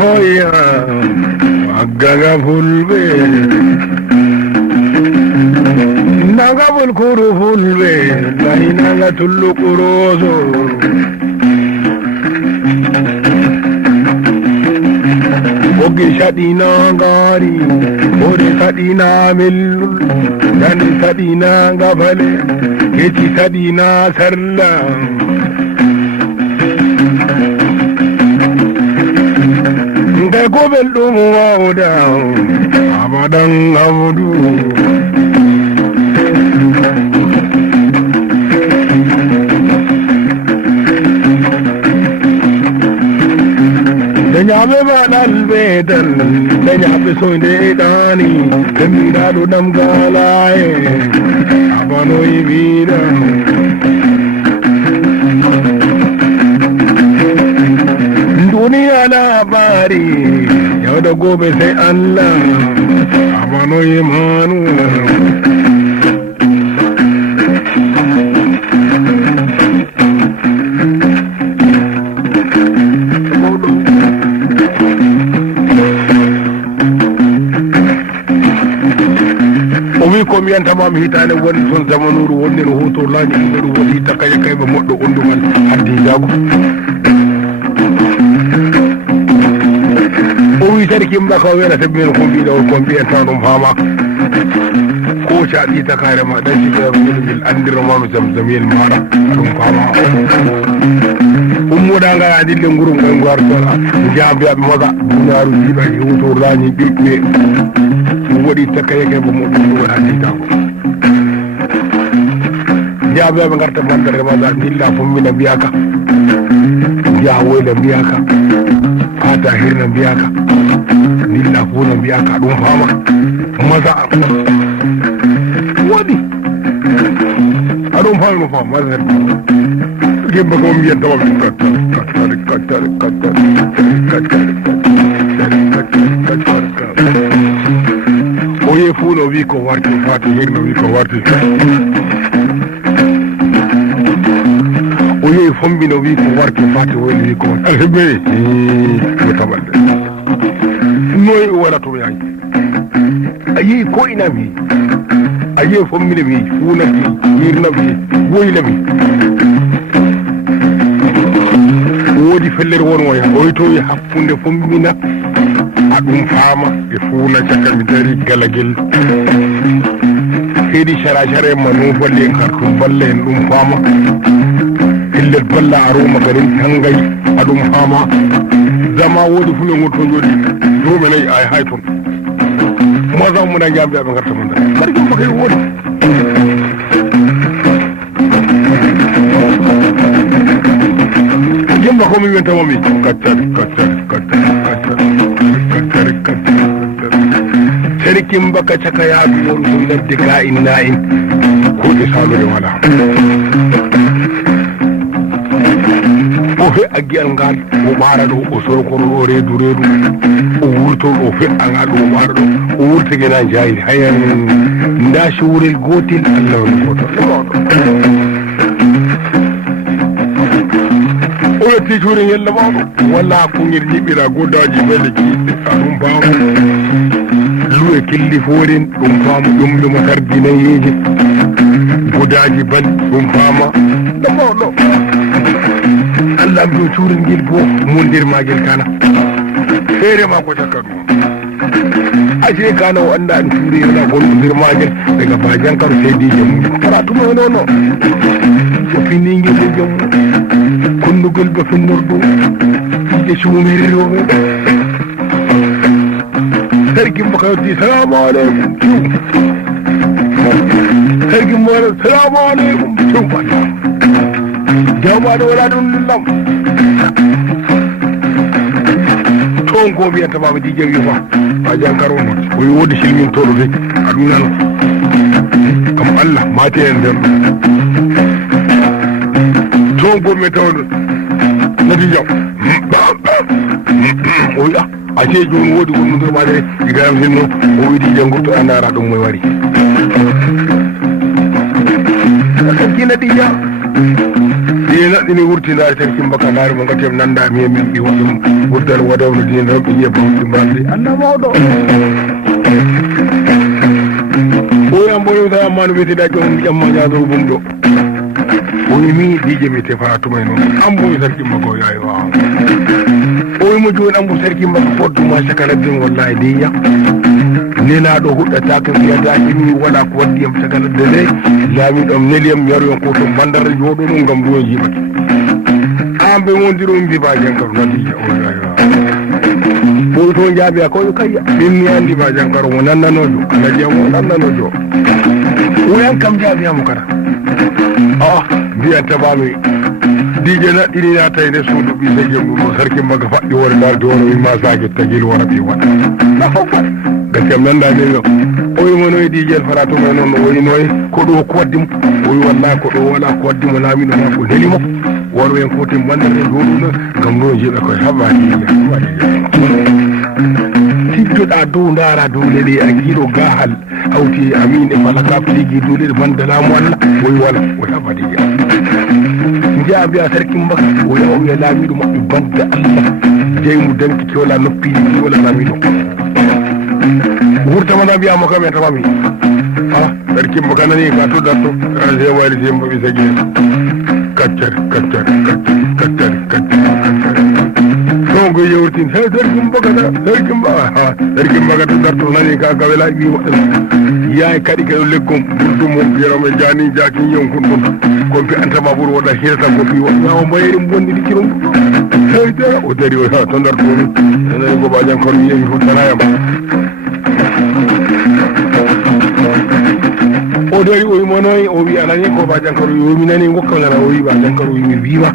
hoya maggaga fulɓe naga fulkuru fulɓe laynaga tullukuroso boggi saɗina ngari hoɗe saɗina mellul dande saɗina ngafale keci saɗina sarla nde ko belɗum wawda abadan abdu dañaɓe baɗal ɓeedal dañaɓe soyde ɗani temiraɗo ɗam galaye abanoye wiɗa duniya labari yawda gobe sai Allah abanoye manu ko mi yantama mi hitande wonde toon zamanuru wonde no hutorlaji ɗumɗo ɗum woni takkaje kayɓe moɗɗo ondumal haddijago o wi tari kimba ka wena tabi men ko mbiɗa on ko mbiyanta ɗum faama ko caɗi takare ma ɗan sigaɓeɗel andirnomano zamzamiyel maɗa aɗum faama ummuɗa nga adille ngurum ngal gartola jabiyaɓe maga duniyaru jiiɓa hutorlaji ɓiɓɓe woɗi takkaye kayɓe moɗɗo ɗum hadditago jabiyaɓe garta bandare maga dilla fommina mbiyaka jaha woyla mbiyaka fata hirna mbiyaka dilla funa mbiyaka ɗum fama maga woɗi aɗum fami no fama maga gemba ko mbiyantama min kattare o ye fuuno wi ko warti fati hirno wi ko warti o yehi fombino wi ko warti fati woyno wi ko warti alheɓe yo taɓande noyi o waɗa tomi yaji a yehi ko inami a yehi fombinami fuunami hirnami woynami woodi fellere won woya o yitoyi hakkunde fombina aɗum faama e fuuna cakka mi dari galagel heedi sara ma no balle en kartum balle en ɗum faama pellel balla aroma garin tangay aɗum faama zama woodi fulo ngol to jooɗi duuɓe nayyi ay hay toon mosam muna jamde aɓe garta man dari mbaɗa jomma kay woodi jomma komi wiyantamami kaccari serikin baka caka yaadu won ɗum ladde ka in na in kuuɗe salude wala o fe a giyal ngal o ɓaara ɗo o sorokoro ɗo reedu o wurto ɗo feƴƴanga ɗo o ɓaara ɗo o wurtigena jayri hayan nda suurel gotel allah woni goto o yetti cuuri ngella mawɗo walla hakkungel jiɓɓira goddaji belle jiɗɗe a ɗum faama luwe kelli foren ɗum faama ƴumɗuma tardinayeje godaji bal ɗum faama ɗo mawɗo allah am ɗo cuurel ngel bo mondirmagel kana feere ma ko cakka ɗum ase kana o anda an cuuri yona gonɗo ndirmagel daga bajankaro seedije mum wara tuma nono so finingel e jom konnugol ba finnorɗo ije suumeri rewɓe sargimba ka yetti salamu aleykum cum sargimba waɗa salamu aleykum cum allah jawmaɗo waɗa ɗum lillam toon ko mbiyantamaɓe di jawi fa ma jankar o noon o woodi silmintoɗo de aɗum nano kam allah mate en nden toon ko mi taw nati jaw o wi a see joni woodi gonnudirmaade igaram hinno o wiidi jangurto andara ɗum moye wari kina ɗija dina ɗini wurtinare sarkin baka laari mo gatem nanda mi min ɓi waɗum wuddal wadawno dina ɗon ɓe yiya bawɗi mbalde allah mawɗo oyi amboyo ta ammano wiyetiɗa ƴon ƴamma ñaadoro bum ɗo oyi mi dije mi tefara tumay noon amboyo sarkin baka o yayi wawa oyi mo joni ambo sarkin baka fodduma cakaladden wallahi diya nelaɗo huɗɗataka wiyata imi waɗa ko waddiyam cakaladde nde laamiɗom neliyam yaroyon ko to bandara jooɗo ɗum gam ɗum jiɓake an ɓe wondiro mbiba jankaro nadiya o yayi wawa to jaabi a koyo kayya ɗinni andi ba jankaro mo nannanojo anajiyam o nannanojo oyan kam jaabiyamo kara mbiyan tabami dije naɗɗini nata e nder suudu ɓi sejjem ɗum ɗo sarki mbaga faɗɗi wore darde wono wimma sake tagil wora ɓi waɗa gaskem nandani ɗo oyimo noye dijel faratuma noon no oyinoye ko ɗo ko waddimo oyi wallahi ko ɗo wala ko waddimo laamiɗo ma ko nelimo wono en kotin bandare joɗuno gam ɗo jiiɓe koye haɓa dija tiddoɗa dow daara dowle ɗe a jiiɗo gahal hawti amin e falaka tigi dowle ɗe bandalamu allah oyi wala o haɓa dija jeya mbiya sarki mbaka o yaha o wiya laamiɗo maɓɓe bande allah jeymu danki kewla noppiji ɗi wala laamiɗo wurtamana mbiyamo kam en tamami sarki mbaka nani ka to darto se wayli se mbaɓi sagui kaccari non ko yewtin he sarki mbaka sarki mbaka to darto nani ka gawela wi waɗan yaay kadi kaɗo leggom ɓurdumo yerome jani jakin yonkun ɗum kon fi antama ɓuuri waɗa hirata ko fi waɗawo mbayeri bondi ɗi kirom heyde o dari o to dartoni nani ko bajankoro wiyeyi fof tanayam o dari o wimo noyi o wi anani ko bajankoro yomi nani gokkam nana o wi bajankoro wimi wiima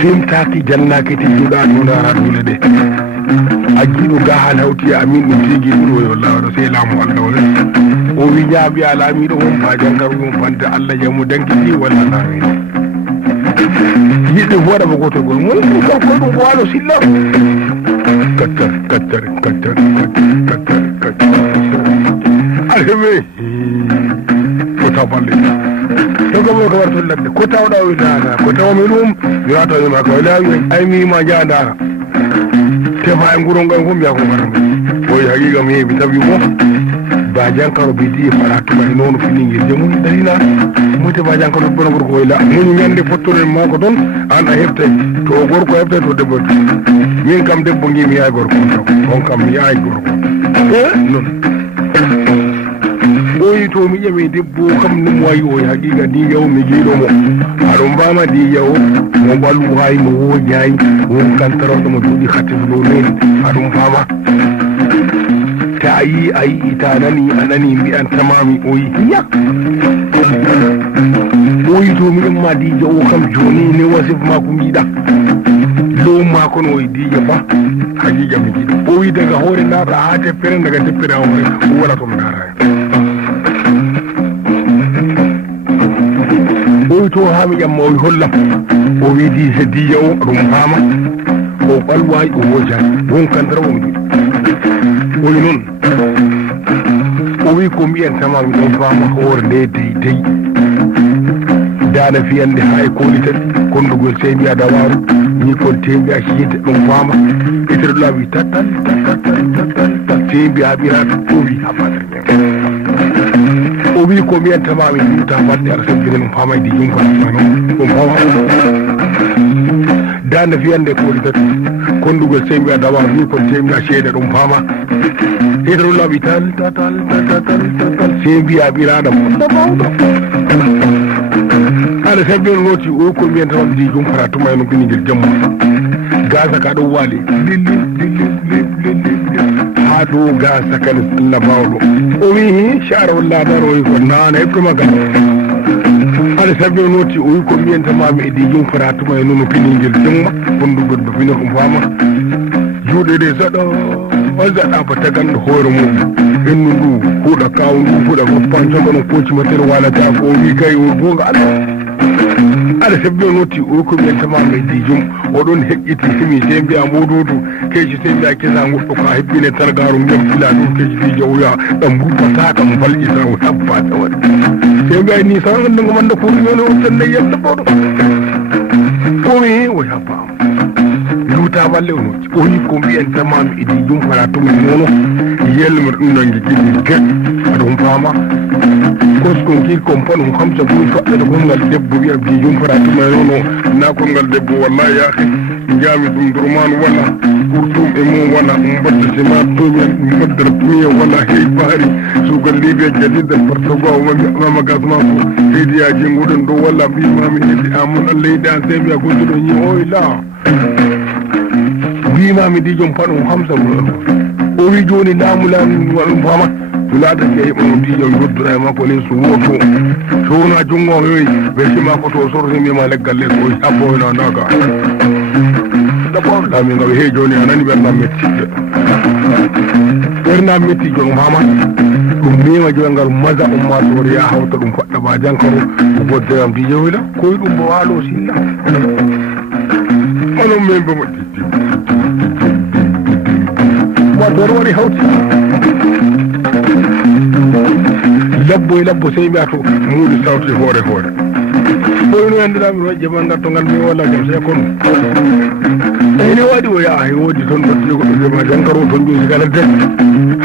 simtaki jannaki tijjuɗa to dara dule ɗe a jiiɗo gahal hawti amin ɗum tigi ɗuɗo yo lawɗo sey laamu allah o wi jaabi a laamiɗo won bajankaro won fante allah jamu danki ɗi walla laamiɗo yiɗɓe fo waɗa mo gotogol mon ɗum kam koye ɗum ko waalo silla kaccari alheme ko taw balle togomo ko warto ladde ko tawɗa o dana ko tawmi ɗum mi watawima ko laawi ay mima jandara tefa e nguro ngan fof mbiya ko garami oyi haqiqa mi heeɓi tawi mo bajankaro bidi fara tuma e noon finiguel jamum darina muyte bajankaro bono gorko koye la muñi ñande fottoren ma ko toon an a heftay to gorko heftay to debbo min kam debbo gimi yahay gorko on kam mi yahay gorko noon oyi to mi ƴami debbo kam num wayi oyi haqiqa diyaw mi jiiɗomo aɗo mbama diyaw mo ɓallu hay mo woƴayi won kantaroɗo mo duuɗi hatteflo neni aɗum fama ta a yi ta nani a nani mbiyan tamami oyi hiya oyi to mi ɗumma dija o kam joni ne wasif ma ko mbiɗa low ma kono oyi dija ba haqiqa mi jiiɗo oyi daga hoore naɗa ha teppere daga teppere a hoore o wala tomi dara oyi to ha mi ƴamma oyi hollam o wi di se dija o ɗum fama o ɓalwayi o wojani won kantara o mi jiiɗo oyi noon o wi ko mbiyan tamami ɗon fama hoore nde deydey dana fiyande ha e kooli tati kondugol sey mbiya dawaru ni kon tembi a siide ɗum fama itere ɗo wi tatal tembi ha ɓirata o wi ha fadar o wi ko mbiyan tamami ɗuta balɗe aɗa sabbine ɗum fama e di jum fama ɗum fama dana fiyande kooli tati kondugol sey mbiya dawaru ni kon tembi a seede ɗum fama itere ɗo wi tal sey mbiya ɓiraɗam da mawɗo aɗa sabbino noti o ko mbiyan tamam di jum fata tuma no biniguel jammu gasa ka ɗo waali lilli ha dow gasa kane allah bawɗo o wi hi chara walla daro oyi ko nana heɓtoma gal aɗa sabbino noti o wi ko mbiyan tamami e di jum fata tuma no biniguel jamma kondugol ba fina ko fama juuɗe ɗe saɗa wasaɗa ba taganɗo hoore mum hennu ndu huuɗa kaw ndu fuɗa goppan cogono kocima tere walata ko wi kay o gonga allah aɗa sabbi o notti o ko wiyantama mai dijum oɗon heƴƴiti himi se mbiya mododu keeci se mbiya kesa goɗɗo ko a hebbine targaru ngam fila ɗum keeci fijo oya ɗam ruppata kam balƴita o tabbata waɗi se mbiya ni sawa gandugo manda kuriyone o tenne yetta ɓoɗo omi o yabbama luta balle o notti o yi ko mbiyantamami e dijum fara tumi nono yelma ɗum nangue jiɗi gueɗ aɗum fama koskon kii kon pan on kamsa ɓuri faɗɗata gongal debbo wiya bijum fara tuma nono na kongal debbo wallahi yaake jaami ɗum durmanu walla ɓurtum e mum walla mbadda sima toñen mbaddata puñe walla hey baari sugal libiya jadidal partogo mama gasma ko heydiyaji nguɗen ɗo walla mbimami heddi amon allah yidde an sebiya golluɗo ñi oy la mbimami ɗi joom pan on kamsa o wi joni laamulami waɗum famat tulaata ke heɓono diƴol yoddura e makko len so woto sowona jungo yoyi ɓesima ko to sortimima leggal les o abboyna naga ɗaɓɓawɗami ngawi hey joni a nani ɓernam mettiɗe ɓernam metti jon mama ɗum mima joyi ngal maga ummatore ya hawta ɗum faɗɗa ba jankaro o bodderam di jewila koye ɗum mo waalo silla onon min bomo wador waɗi hawti labbo e labbo sey mbiya to muuɗi sawti hoore hoore ɓoyno anndirami ɗo jaman gatto ngal mi walla jam sey kono ene waɗi o yaha woodi toon ɓattiri goɗɗo jama jankaro toon ɓe sigaladde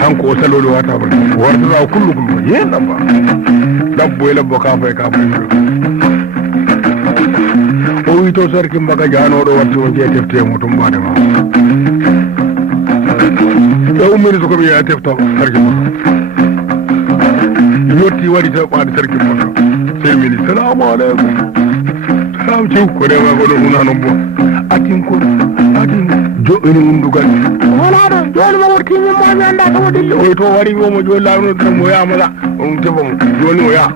hanko o saloli watama wartata o kullu kullu yen ɗabba labbo e labbo kafa e kafa o wi to sarki mbaga janoɗo watti o jeeya teftemo to mbaɗe ma e ummini so komi yeeya tefta sarki mbaga yotti waɗi taw ɓaade sarki mbaga semini salamu aleykum salam cew ko rewa goɗo una noon bo atin ko atin joɗɗini undugal wala ɗo joni mo worti min mo mi anda kamo dilli oy to wari womo joni lawnodiramo o yamala on tefamo joni o yaa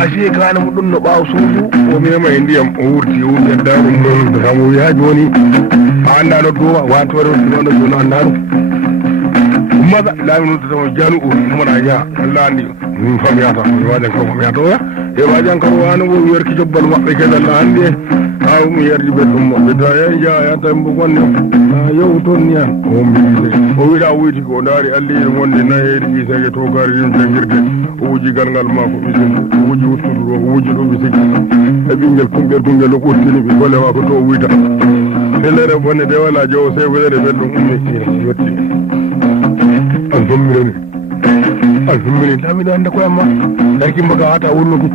asi kane mo ɗum no ɓaaw suudu o mema e ndiyam o wurti o wurti adda ɗum ɗo tamo wiya joni a anda no duwa watore ɗumaɗo joni anda ɗum maga lawinodotamo janu o moɗa yaa allah andi min famiyata mi wajankaro famiyata oya e wajankaro wano wo werki jobbal maɓɓe kedalla hande ha mi yerji ɓe ɗum maɓɓe ta e jayata mbo gonne yew toon niyan o mbiɗe o wiɗa wuyti ko daari alliɗe wonde nayeɗi ɓisege to gari ɗum jangguirde o wuji galngal mako ɓisinde o wuji wuttudu ɗo o wuji ɗum ɓisigi e ɓinguel kumɓel kungel o ɓurtini ɓe golle ma ko to wuyta fellere bonne de wala jowo sewere ɓelɗum ummi yetti an fammirani an fammini tamina ande koye amma darki mbaga hata wonnudu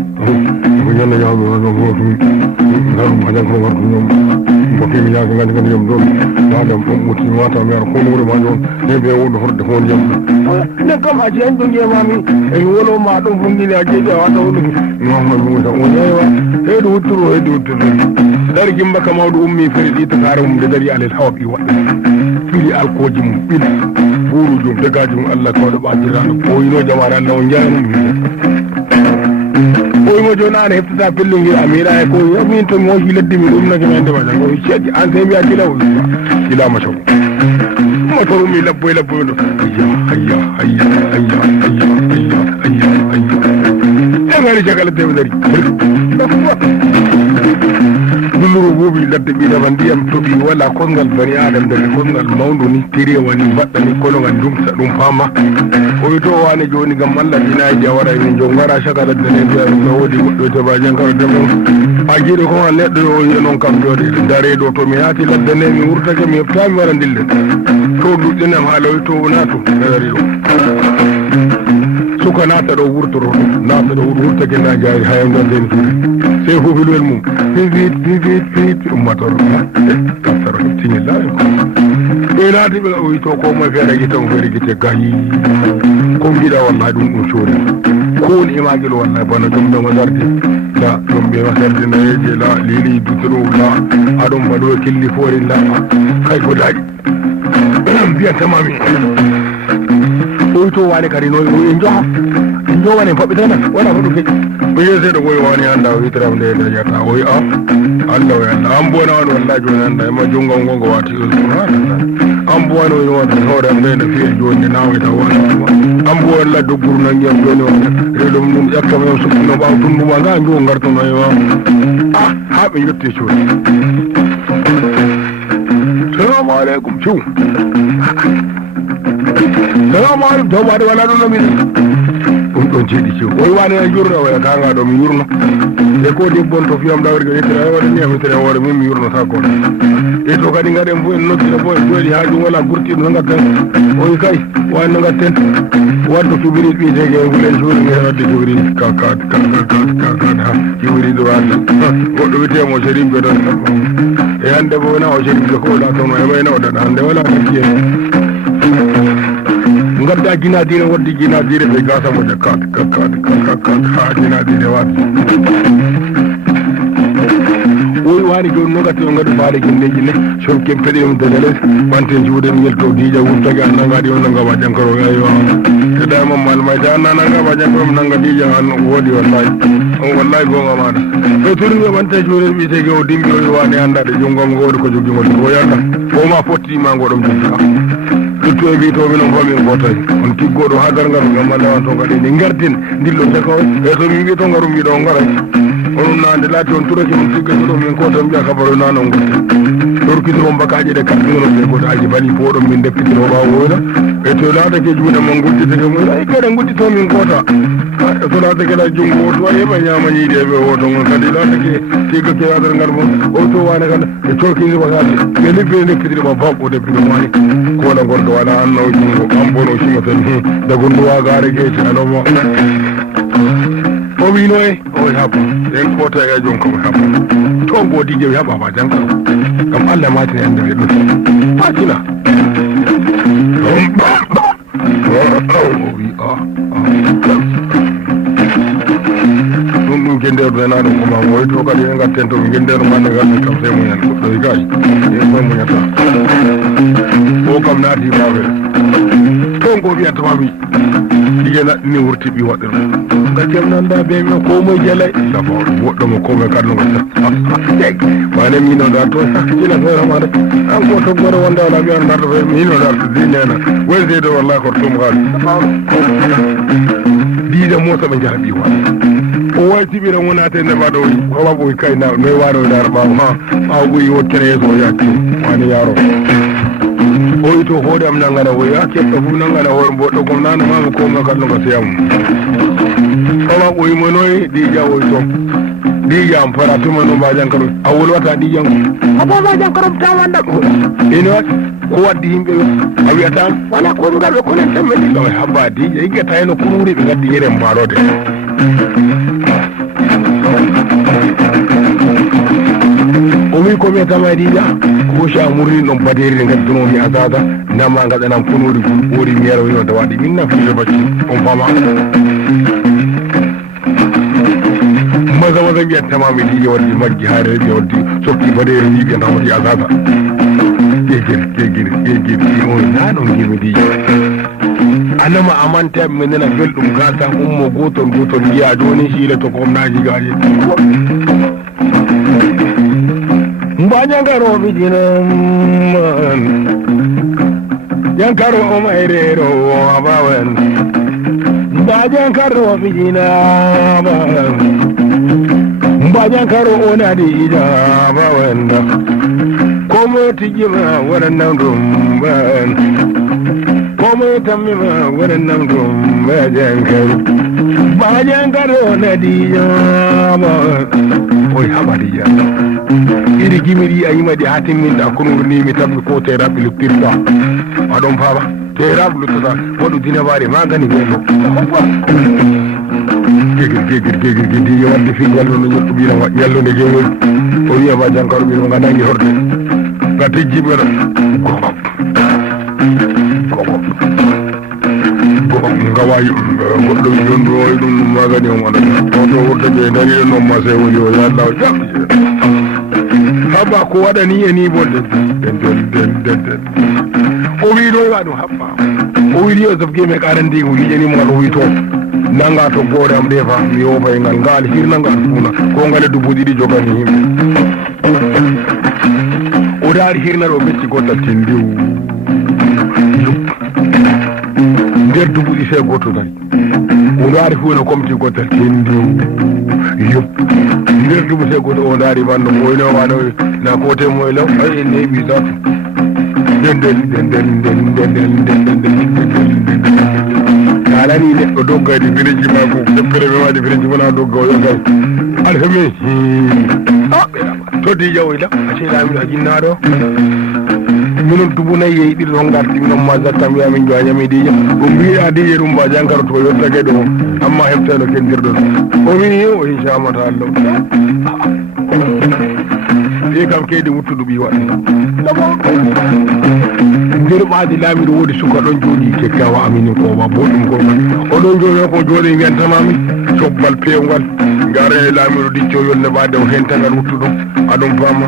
ko ñande ñawɓe waɗo gotum ngalum hajanko wartu ñoom mbokkimi yaake gandi gandi yom ɗon madam ɗum ɓutti mata mi ara kono wuuro ma ɗon yimɓe wonɗo horde ko ndiyam nden kam haji hañ ɗo ndiyamami emi wono ma ɗum fondini a jeeƴi a waɗa wonnudu noon musa o ñeewa heyɗo wutturo heyɗo wutturo darki mbaka mawɗo ummi feri ɗitatare mum nde dari alel hawa ɓi waɗɗe ɓili alkoji mum ɓili buuruji mum degaji mum allah kawɗo ɓatirano ɓoyino jamare allah o jayanum ɓoymo joni an heftata pellel ngel a meeɗa e ko min to mi hoci leddi mi ɗumnake mi andema jang o ceeƴi an sey mbiya gila o gilama sow moto ummi labbo e labbo ɗo hayya hayya hayya hayya hayya hayya hayya hayya e ngari cagala deɓe dari dulluru buubi ladde ɓiɗama ndiyam toɓi walla kosngal bani adam dani kosngal mawdu ni terewa ni mbaɗɗa ni kono ngal dumsa ɗum fama o wi to wane joni gam allah ɗinaji a waɗa min jo gara caga ladde ne mbiya ɗum no woodi goɗɗo teba jankaro demo a jiiɗo ko an neɗɗo yo yi noon kam jooɗe dare ɗo to mi yaati ladde ne mi wurtake mi heftami waɗa dille to duɗɗinam haala wi to naatu dari ɗo suka naata ɗo wurtoro naata ɗo wurtake na jaari hayam ɗon den sey hofilwel mum fit ummatoro kassaro heɓtiñilla ɗo naati ɓe o wi to ko moye feere guitamo feere guite gayi ko mbiɗa wallahi ɗum ɗum soori kowoni imagel wallahi bana joom ɗongo sarde la ɗum ɓe wasarde nayeje la lili dutoro la aɗon mbaɗo e killi foori la kay ko daaƴi mbiyantamami o wi to wane kadi no e joha en jowane faɓɓitana wona ko ɗum feƴi ɓiye seeɗa ɓoyi wani anda o witiram nde dañata o wi a allah o yalla an bona wani wallahi joni anda ema jungal ngol ngo wati subhanallah an bo wani woni wonta hoore am nde no fiye joni nde naweta wani an bo wani ladde guru nanguiyam joni wonde reɗum ɗum ƴakkam yam sukkino ɓaw tunduma ga mbiwo gartono e ma ha ɓe yetti cooni salamu aleykum ciw salamu aleykum tawɓade wala ɗum nomine ɗum ɗon ceeɗi ciw oyi wani e jurno waya kanga ɗo mi yurno e ko debbon to fiyam dawri ga yettira waɗa ni amitere hoore min mi yurno ta kono e to kadi gaɗen fo en noddira fo en jooɗi ha ɗum wala gurtiɗo no gatten oyi kay wani no gatten wadde cuɓiri ɓiitege ngulen suuri nge wadde cuɓiri ha cuɓiri ɗo wadde goɗɗo witemo sérif ɓe ɗon e hande bo wona o sérif de ko oɗa toon e wayno oɗaɗa hande wala nekkiye gadda jinadire wadde jinadire ɓe gasa moƴa kat ha jinadire wadde oyi wani joni nogati o gaɗi faale jinneji ne sonken peɗenum dajales ɓanten juuɗen yelto diija wurtagi an nangaɗi o nangama jankaro aywa eɗa mam malmayde an na nangama jankaro mi nanga diija an woodi wallahi on wallahi gonga maɗa e toɗumi ɓante juuɗen ɓitege o dimbi oyi wani andade junggam ngoɗi ko jogui o yanda o ma fottima ngoɗom jogui ɗuttu e mbitomi noon famin gotayi on tiggoɗo ha gargaru gam mallewan to gaɗi ni gardin dillo jaka o e to min mbi to garu mbiɗo garay onon nande laati on turaki mon tiggaki ɗo min koto mbiya kabaru nano gutte ɗorkitiro bakaji ɗe kaɗɗinono ɓe gotaji bani fo ɗon min deppitiro ɓawo woyna e to laatake juuɗe mon gudditeke mum ay kede guddito min gota e to laatake ɗa junggo o to yeɓa ñama ñiiɗi eɓe woto on kadi laatake tiggake yadar ngal mon o to wane kada e cokini bakaji ɓe libbe deppitiriɓa bam o deppito mani kola gonɗo wala anno jungo an bono sima tan dagunduwa gaare geeci anoma o wino e o haɓa en kota e jon komo haɓa to godije wi haɓama jankaro gam allah matini ande ɓe ɗuti matina o wi ɗum genderu nana ɗum koma woy to kadi e gatten to genderu manne galmi kam sey muñan goɗɗo e gayi e koye muñata o kam naati maɓe ton ko wiyatamaɓi ɗigue naɗɗini wurti ɓi waɗɗe ɗum gaccem nanda be mi ko moye jelay safa woɗɗo mo komoe kadnogo jeg mane minoɗo a to jila feere maɗa an ko toggore wonde wala mbiyan darta fe minoɗo arta di nena woni seydo wallahi koto tum haali diide mosa ɓe jaha ɓi waɗ o waytiɓira wonate nde mbaɗa oyi hoɓa ɓoy kayna noye waɗo dara ɓaw ha ɓaw ɓoyi wotkene yeeso o yakki wani yaro oyi to hoore am nangana oyi a keɓɗa fu nangana hoore mboɗɗo kom nane mami koma kalnoga seyam hoɓa ɓoyi mo noyi ɗija oyi to ɗija am fara tumano mbajankaro a wolwata ɗijanko abo mbajankaro tawanda ene wat ko waddi yimɓe a wiyata wala ko ngalɓe konen temme ɗiɗo e habba dija yiggata heno kururi ɓe gaddi yeren mbarode o wi ko wiyatama dija koca murni ɗon baderi nde gaddunomi a sasa ndamma gaɗanam kunuri ɓoori miyara winode waɗi min nafiire bacci on fama maga maga wiyantamami ɗiƴe waddi maggi ha reeɓe waddi sokki baderi yiɓe ndamati a sasa ƴeggiri on nanon gimi ɗiƴe anama amante mi nana belɗum gasa ummo gotol jiya joni siile to komnaji gaji mbañangaroɓe jinan jankaro o mayrero abawan mbañankaroɓe jinaban mbañankaro o naɗiɗa abawanda komo tijjima waɗannam ɗum ban komo tammima waɗannam ɗum mbañankaru mbañankaro o naɗiƴaba oy haɓaɗiƴa iri gimiɗi a yimaɗi ha timminɗa konuru ni mi tammi ko teraɓe luttirta aɗon faama teraɓe luttata waɗu dinabari magani wello gegir diye wadde fi ñalluno ñekko ɓino ñallude jewol o wiyama jankaro ɓino ga nangi horde ga tejjiɓeɗo gawa goɗɗo jondu oy ɗum magani o maɗa oto wurta ɓe dari e noon mase woni o yalla o jam haɓa ko waɗani e ni bonde den o wi ɗo wa ɗum haɓɓa o wi ɗi o sofgime karandi o yiƴanimo gaɗo wi to nanga to gore am defa mi yofa e ngal hirna ngal funa ko ngale dubuɗi ɗi jogani himɓe o daari hirna ɗo becci gotal ten ndiw nder dubuɗi se goto dari o daari funa comti gotal ten ndiw yup nder dubu se goto o daari bando moyno waɗo na kote moylo ay en heeɓi satu alani neɗɗo doggade bireji ma ko deppere mi waɗi bireji wona dogga o yogay alfami to di jawoyla a seeɗami a jinnaɗo minin dubu nayyi e ɗiɗi to garti gam ma zattam wiyamin joañami dija o mbiɗa dije ɗum mba jankaro to yottake ɗo amma heftano kendirɗon o mini o inchamata allah ɓe kam keydi wuttuɗo ɓi waɗi nder ɓaadi laamiɗo woodi suka ɗon jooɗi kekkawa aminin kowa boɗɗum ko oɗon jooɗi ko jooɗi wiyantamami cobbal pewgal ngara e laamiɗo dicco yolne ɓaade o hentagal wuttuɗum aɗum fama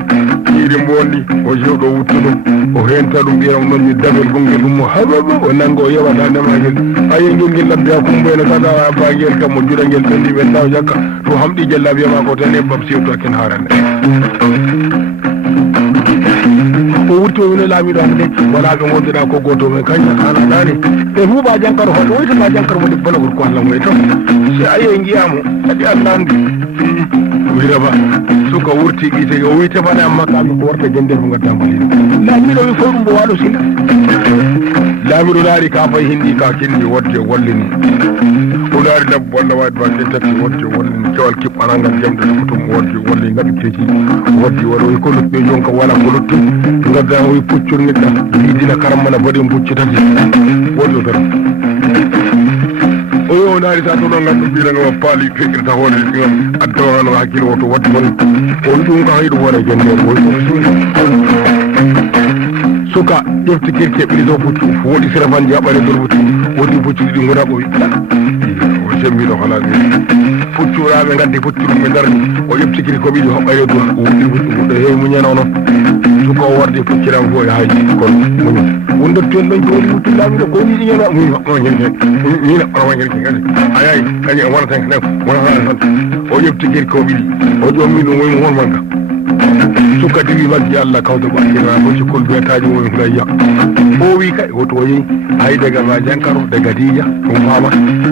ƴiiri mbondi o jewɗo wuttuɗum o henta ɗum ɓiyam noon mi dabel gongel ɗum mo hababa o nanga o yeɓata ndemagel ayi ngel ngel ladde ha kumboyno kada bagel kam mo juɗa ngel ɓendi ɓenda o jakka to hamɗi jella wiyama ko tan ebbam sewtu hakken harande o wurti o wino laamiɗo hande wala ɓe gonduɗa ko goto men kaña ana dani e huuɓa jankaro hoɗo woytata jankaro mo debbo balagol ko allah moye to si ayi e guiyamo kadi allah andi wiraba suka wurti ɓiite o wi tefane amma kami ko warta gendel mo gadda mbalino laamiɗo wi fof ɗum mbo waɗo sila laamiɗo laari ka fay hindi ka kindi wodde wallini o laari dabbo walla waɗi ba ken tati wodde wallini kewal kiɓɓanangal jamde kotum wodde walli ngaɗi teji wodde waɗo wi ko lutɓe jonka wala ko lutti gadda o wi puccurniɗɗa wiidina karammana baɗen puccitati woddo tan o yo naari sa to ɗon gandu ɓirangama paali feƴirta hoore ɗigam addawano hakkille o to wadde won o wi ɗum ka hayɗo wona jende o suka ƴefti kirke ɓiɗi to puccu woɗi sérafan jaɓɓane nder puccu woodi puccuɗi ɗi gona ɓoyi o sembiɗo halas puccuraɓe gaddi puccuɗum ɓe darni o ƴefti kiri ko ɓiɗi hoɓɓare dow o wuɗɗi puccu ɗo heewi muñana ono suka o warde pucciram fo e haji kono muña wondottoen ɗon jooɗi wuttullaamiɗo ko yiɗi ñana mi haɓɓama hen hen mina ɓarama hen kadi a yayi kañi e wona tan kane wonata tan o ƴefti kiri ko ɓiɗi o ƴommi ɗum woymo hon magga suka diwi maggi allah kawta ɓakkirma fo cikkol biyataji womi gayya o wi kay woto yeyi hay daga ma jankaro daga dija ɗum fama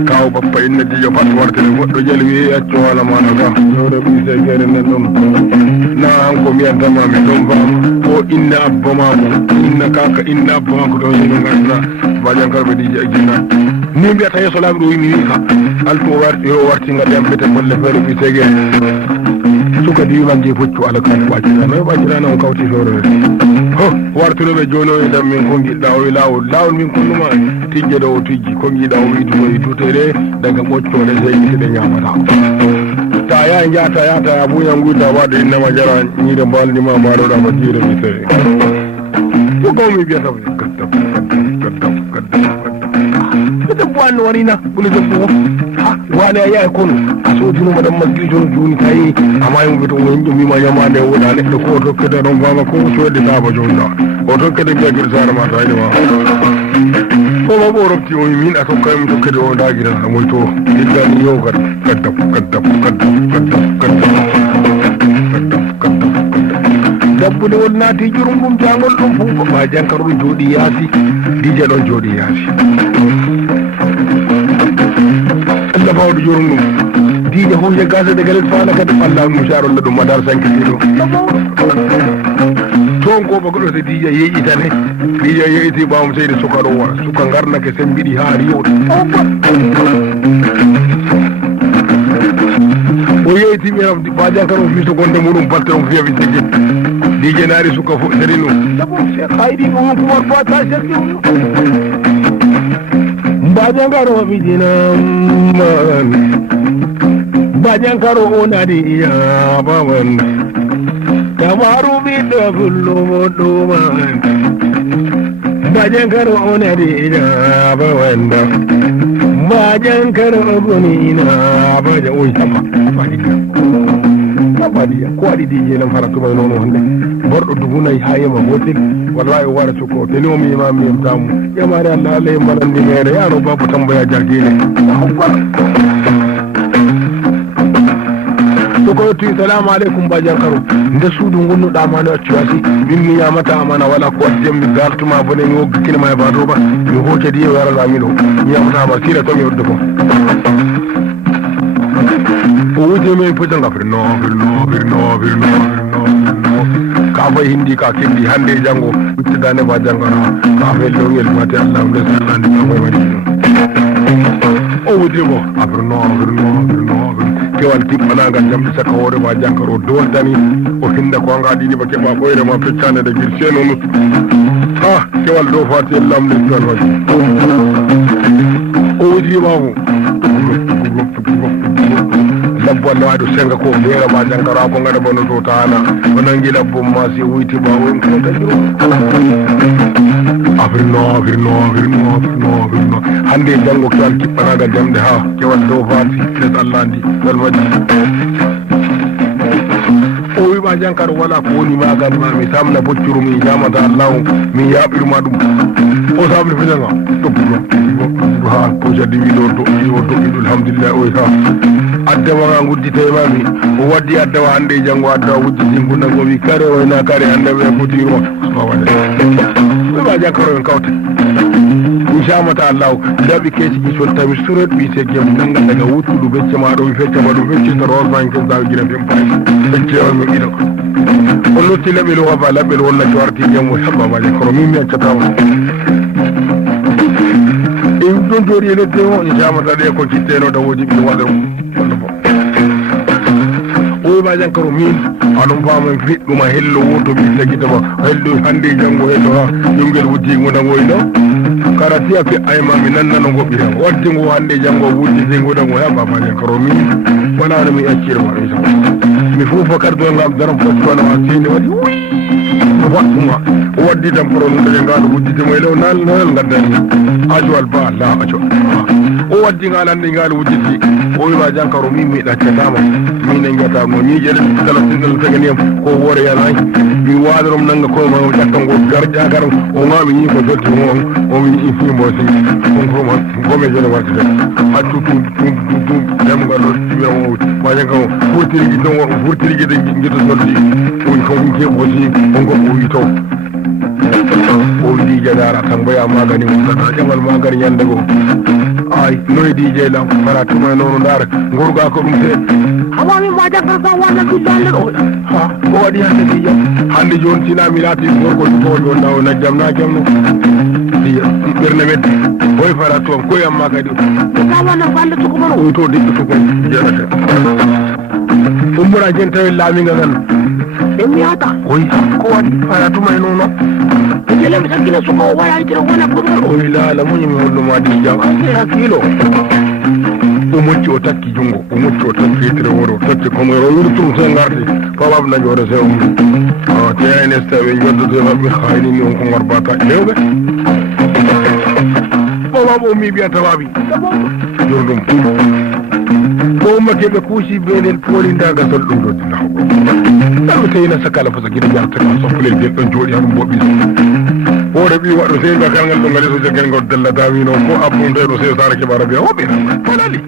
kaw bappa inna dija pat wartene goɗɗo jali wi acco wala maɗa ga yewre ɓiise gere nen ɗon na hanko mbiyantama mi ɗon fama o inna abba mako inna kaka inna abba mako ɗon yino gandana ma jankaro ɓe dija e jinna ni mbiyata yeeso laaɓi ɗo wimi wi ka alto o warti gaɗe am ɓete bolle feere ɓiise gere suka diwi maggi puccu ala kane ɓaccira noyi ɓaccirana on kawti fewrere ho wartunoɓe joni o wiɗan min ko giɗɗa o wi lawol min kulluma tijje ɗo o tijji ko giɗa o widuno dutere daga ɓoccode seyɗiɗe ñamata ta ya jata yata ya buña guyta waɗo innama jara ñiide mbaldima mbaɗoɗama jiire mi tawi fo gawmi mbiyata gaddam debbo anno warina ɓuli debbo wane a yaha kono a sodinoma ɗam masgili toon joni tawi amayimo ɓe to o himƴo mbima ñamade woɗa neɗɗo ko tokkede ɗon fama ko coɗɗi saba jomɗa o tokkede mbiya sara ma taynima foma ɓo robti o min a tokkaymo tokkede o daguira amoy to ɗiɗɗani yo gaddam dabbude won naati jurum ɗum jangol ɗum fof ma jankaro ɗum jooɗi yaasi dija ɗon jooɗi yaasi allah bawɗo jorum ɗum diine fof je gasa de galet fana kadi allah mousarolla ɗum madar sankiti ɗo toon ko ɓagoɗo so dija yeƴitane dija yeƴiti ɓawmo seydi suka ɗo wona suka garnake sembiɗi ha riwɗa o yeyti ɓeram bajankaro fi so gonde muɗum batte on fiyaɓe jeggi dije naari suka fof seri ɗum hayɗi ɗum kumar bata serki bajankaro ɓiɗinamman bajankaro o naɗi yabaman tamaru ɓiɗɗo fullumo ɗuman bajankaro o naɗi yabawanda bajankaro o gonina baja oy sama badiya ko waɗi dije lam fara tuma nono hande borɗo dubunayi ha yema gotel wallahi o wara cukko teni o miyima miyamtamu yamare allah allah e mbalandi mere yano babu tambaya jagine to ko yetti salamu aleykum ba jankaro nde suudu gonnuɗa mane accu wasi min mi yamata amana wala ko waddiyam mi gartuma bone mi woggakinema e badoba mi hocadi e warala min o mi yamatama sila to mi wadde ko o wuti men potanga firno ka fay hindi ka kendi hande jango uttidane ba jangana ka fay longel mate allah ndes allandi ka fay wadi o wuti mo firno kewal tippanagal jamɗe caka hoore ma jankaro doltani o hinda ko anga ɗiɗi ba keɓa ɓoyre ma feccane de guir senonu ha kewal dow fati lamde tan waɗi o wuti mamo labbo allah waɗo senga ko leera ma jankara ko gaɗa bono to tana o nangi labbom ma si wuyti ma won ko dañiro firno hande janggo kewal kippanagal jamɗe ha kewal dow fati les allah ndi wal waɗi o wiɓa jankaro wala ko woni magal ma mi samna boccuru mi ñamata allahu mi yaɓirma ɗum o sabli fenanga ɗogguɗo ha ko jadi wiɗo doƴƴiɗo alhamdulillah oy ha addawa ga gudditemami o waddi addawa hande janggo addawa wujjiti gunnagomi kare wayna kare hande ɓe fotirma waɗa wiɓa jankaro en kawta inchamata allahu laaɓi keeci ɗi sol tawi suret ɓiite gem nanga daga wuttuɗu becce ma ɗo mi feccama ɗum feccita rosman ken sawi guina fen pay feccewal mi ɓiɗa ko o lotti laɓel o wafa laɓel wonnaki warti jemmo heɓɓama jankaro min mi accatama e ɗon jooɗi e ledde o inchamata ɗe ko citteno dawoji ɓi waɗa walla bo o wiɓa jankaro min aɗum fama fiɗɗuma hello woto ɓi tagitama hello hande janggo hello ha ɗumguel wujji gonagoyno karati a fe'ayma mi nannano goɓɓirema wadde ngo hande janggo wujjide goɗango he baba jankaro min wonano mi accirma isa mi fuufa kardo ngam daram fottonawa seni waɗi waɗɗuma o waddi tan poro ɗum dañe ngaɗo wujjidemo e lew nal gaddani ajoal ba allah aco o waddi ngal hande ngal wujjiti o wiima jankaro min mi ɗaccatama min en guiatamo ñiiƴe ɗen kala sinal taganiyam ko woore yanayi mi waɗorom nanga koyema ƴattango garƴa garam o gami ñi ko jotti o mi ifimo si on koma gome jene wartide accu tum demgal ɗo wiamo ma jankaro furtiriji ɗon furtiriji de guito soldi on ko keɓo si on ko ɓoyi to o dije dara tambaya magani mutata ƴamal magani ñande go ay noy dije lam fara tuma nono dara gorga ko ɗum te hawami ma jankar sa walla dullande ɗo ha ko waɗi hande dije hande joni sinami laati gorko ko joni ɗa o najjam na jamno diya ɓerne medde oy fara tuma koyam ma kadi ka wanna falle tukumano oy to diɗɗo tukum jeɗate ummora jen tawi laamiga ngan ɓe miyata oy ko waɗi fara tuma e nono jelemi sakkina suka o wayaytira wona goɗɗo o wi laala muñimi holluma ɗi jam ante hakkilo o mocci o takki junngo o mocci o takki yettere woro takki comme o wurtum se garti fabab nañore se umri te aynes tawi joddoto maɓɓe haynini on ko garbata lewɓe fabab o mi ɓiyata waɓi jordum ko ummateɓe kuusi beɗen polinda gasol ɗum ɗo dinaho ɗaɗo tawina sakala fo sakkiɗa jartaka soppulel guel ɗon jooɗi haɗum boɓɓi hoore ɓi waɗo seyga kalngal ɗo ngadi so jagguel ngol dellata wino ko abbum tawi ɗo sew sara keɓara biya hoɓɓe falali